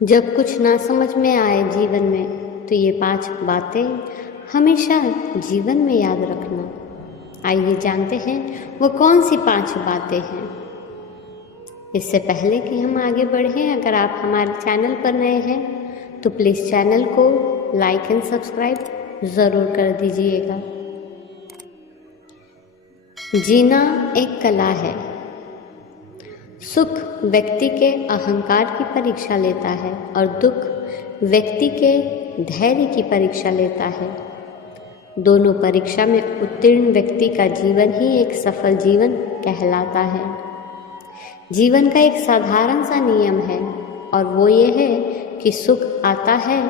जब कुछ ना समझ में आए जीवन में तो ये 5 बातें हमेशा जीवन में याद रखना। आइए जानते हैं वो कौन सी 5 बातें हैं। इससे पहले कि हम आगे बढ़ें, अगर आप हमारे चैनल पर नए हैं तो प्लीज़ चैनल को लाइक एंड सब्सक्राइब ज़रूर कर दीजिएगा। जीना एक कला है। सुख व्यक्ति के अहंकार की परीक्षा लेता है और दुख व्यक्ति के धैर्य की परीक्षा लेता है। दोनों परीक्षा में उत्तीर्ण व्यक्ति का जीवन ही एक सफल जीवन कहलाता है। जीवन का एक साधारण सा नियम है और वो ये है कि सुख आता है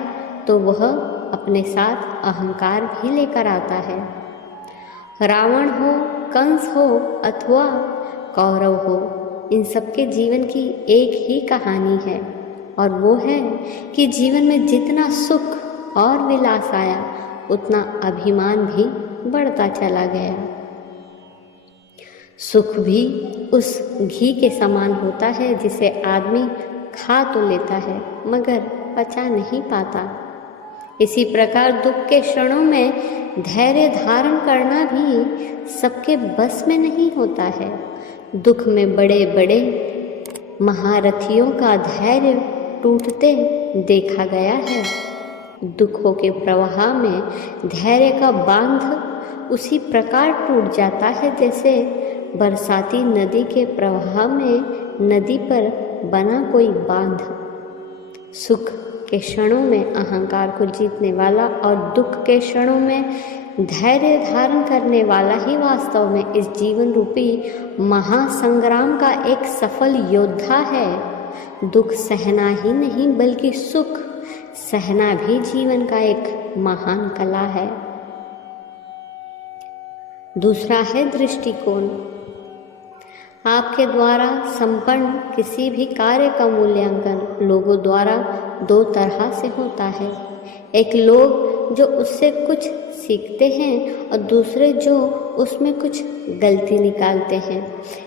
तो वह अपने साथ अहंकार भी लेकर आता है। रावण हो, कंस हो अथवा कौरव हो, इन सबके जीवन की एक ही कहानी है और वो है कि जीवन में जितना सुख और विलास आया उतना अभिमान भी बढ़ता चला गया। सुख भी उस घी के समान होता है जिसे आदमी खा तो लेता है मगर पचा नहीं पाता। इसी प्रकार दुख के क्षणों में धैर्य धारण करना भी सबके बस में नहीं होता है। दुख में बड़े बड़े महारथियों का धैर्य टूटते देखा गया है। दुखों के प्रवाह में धैर्य का बांध उसी प्रकार टूट जाता है जैसे बरसाती नदी के प्रवाह में नदी पर बना कोई बांध। सुख के क्षणों में अहंकार को जीतने वाला और दुख के क्षणों में धैर्य धारण करने वाला ही वास्तव में इस जीवन रूपी महासंग्राम का एक सफल योद्धा है। दुख सहना ही नहीं बल्कि सुख सहना भी जीवन का एक महान कला है। दूसरा है दृष्टिकोण। आपके द्वारा संपन्न किसी भी कार्य का मूल्यांकन लोगों द्वारा 2 तरह से होता है। एक लोग जो उससे कुछ सीखते हैं और दूसरे जो उसमें कुछ गलती निकालते हैं।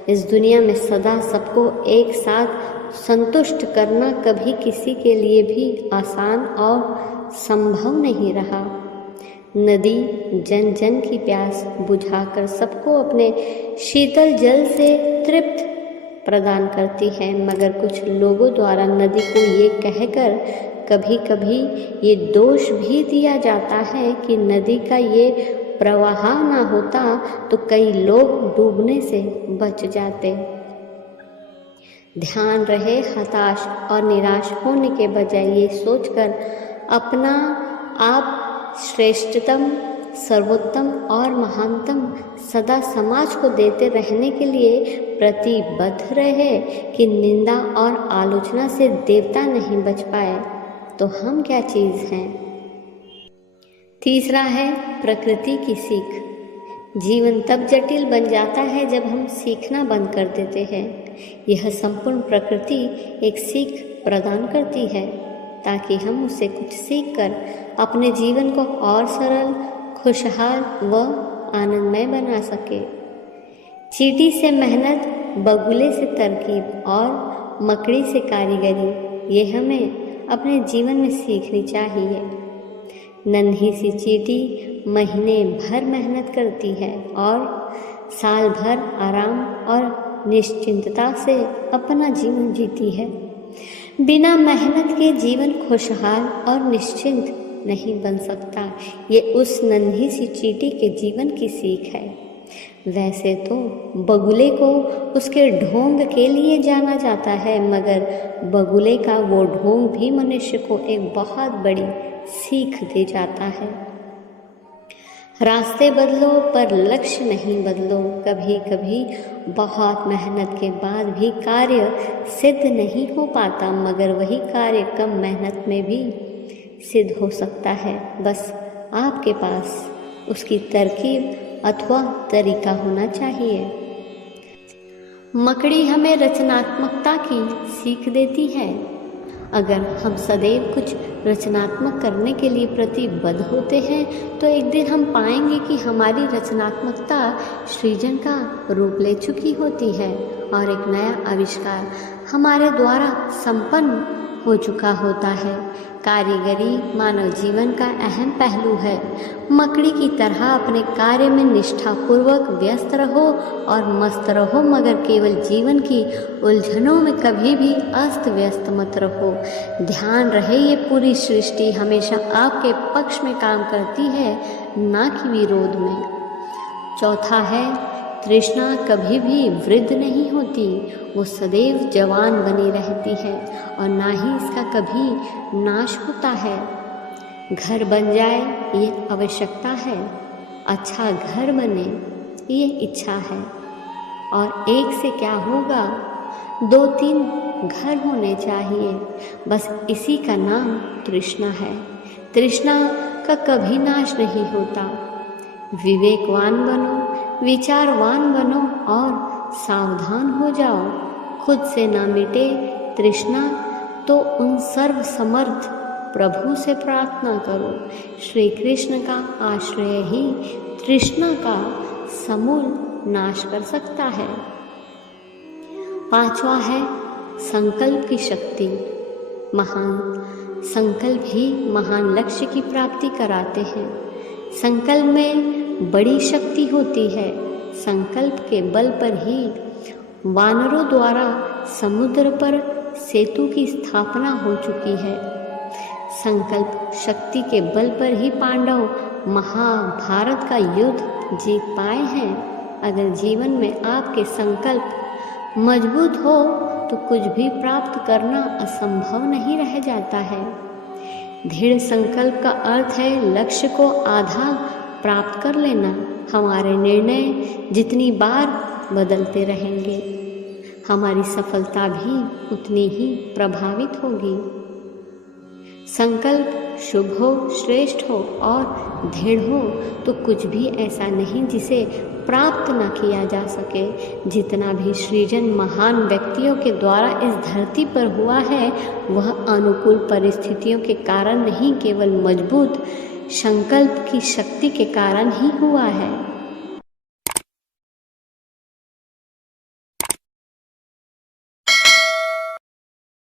इस दुनिया में सदा सबको एक साथ संतुष्ट करना कभी किसी के लिए भी आसान और संभव नहीं रहा। नदी जन जन की प्यास बुझाकर सबको अपने शीतल जल से तृप्त प्रदान करती है, मगर कुछ लोगों द्वारा नदी को ये कहकर कभी कभी ये दोष भी दिया जाता है कि नदी का ये प्रवाह ना होता तो कई लोग डूबने से बच जाते। ध्यान रहे, हताश और निराश होने के बजाय ये सोचकर अपना आप श्रेष्ठतम, सर्वोत्तम और महानतम सदा समाज को देते रहने के लिए प्रतिबद्ध रहे कि निंदा और आलोचना से देवता नहीं बच पाए तो हम क्या चीज़ हैं। तीसरा है प्रकृति की सीख। जीवन तब जटिल बन जाता है जब हम सीखना बंद कर देते हैं। यह संपूर्ण प्रकृति एक सीख प्रदान करती है ताकि हम उससे कुछ सीखकर अपने जीवन को और सरल, खुशहाल व आनंदमय बना सके। चींटी से मेहनत, बगुले से तरकीब और मकड़ी से कारीगरी, ये हमें अपने जीवन में सीखनी चाहिए। नन्ही सी चींटी महीने भर मेहनत करती है और साल भर आराम और निश्चिंतता से अपना जीवन जीती है। बिना मेहनत के जीवन खुशहाल और निश्चिंत नहीं बन सकता। ये उस नन्ही सी चींटी के जीवन की सीख है। वैसे तो बगुले को उसके ढोंग के लिए जाना जाता है, मगर बगुले का वो ढोंग भी मनुष्य को एक बहुत बड़ी सीख दे जाता है। रास्ते बदलो पर लक्ष्य नहीं बदलो। कभी कभी बहुत मेहनत के बाद भी कार्य सिद्ध नहीं हो पाता, मगर वही कार्य कम मेहनत में भी सिद्ध हो सकता है। बस आपके पास उसकी तरकीब अथवा तरीका होना चाहिए। मकड़ी हमें रचनात्मकता की सीख देती है। अगर हम सदैव कुछ रचनात्मक करने के लिए प्रतिबद्ध होते हैं तो एक दिन हम पाएंगे कि हमारी रचनात्मकता सृजन का रूप ले चुकी होती है और एक नया आविष्कार हमारे द्वारा संपन्न हो चुका होता है। कारीगरी मानव जीवन का अहम पहलू है। मकड़ी की तरह अपने कार्य में निष्ठापूर्वक व्यस्त रहो और मस्त रहो, मगर केवल जीवन की उलझनों में कभी भी अस्त व्यस्त मत रहो। ध्यान रहे, ये पूरी सृष्टि हमेशा आपके पक्ष में काम करती है, ना कि विरोध में। चौथा है, तृष्णा कभी भी वृद्ध नहीं होती, वो सदैव जवान बनी रहती है और ना ही इसका कभी नाश होता है। घर बन जाए ये आवश्यकता है, अच्छा घर बने ये इच्छा है। और एक से क्या होगा, 2-3 घर होने चाहिए, बस इसी का नाम तृष्णा है। तृष्णा का कभी नाश नहीं होता। विवेकवान बनो, विचारवान बनो और सावधान हो जाओ। खुद से ना मिटे तृष्णा तो उन सर्वसमर्थ प्रभु से प्रार्थना करो। श्री कृष्ण का आश्रय ही तृष्णा का समूल नाश कर सकता है। पांचवा है, संकल्प की शक्ति। महान संकल्प ही महान लक्ष्य की प्राप्ति कराते हैं। संकल्प में बड़ी शक्ति होती है। संकल्प के बल पर ही वानरों द्वारा समुद्र पर सेतु की स्थापना हो चुकी है। संकल्प शक्ति के बल पर ही पांडव महाभारत का युद्ध जीत पाए हैं। अगर जीवन में आपके संकल्प मजबूत हो तो कुछ भी प्राप्त करना असंभव नहीं रह जाता है। दृढ़ संकल्प का अर्थ है लक्ष्य को आधा प्राप्त कर लेना। हमारे निर्णय जितनी बार बदलते रहेंगे, हमारी सफलता भी उतनी ही प्रभावित होगी। संकल्प शुभ हो, श्रेष्ठ हो और दृढ़ हो तो कुछ भी ऐसा नहीं जिसे प्राप्त न किया जा सके। जितना भी सृजन महान व्यक्तियों के द्वारा इस धरती पर हुआ है, वह अनुकूल परिस्थितियों के कारण नहीं, केवल मजबूत संकल्प की शक्ति के कारण ही हुआ है।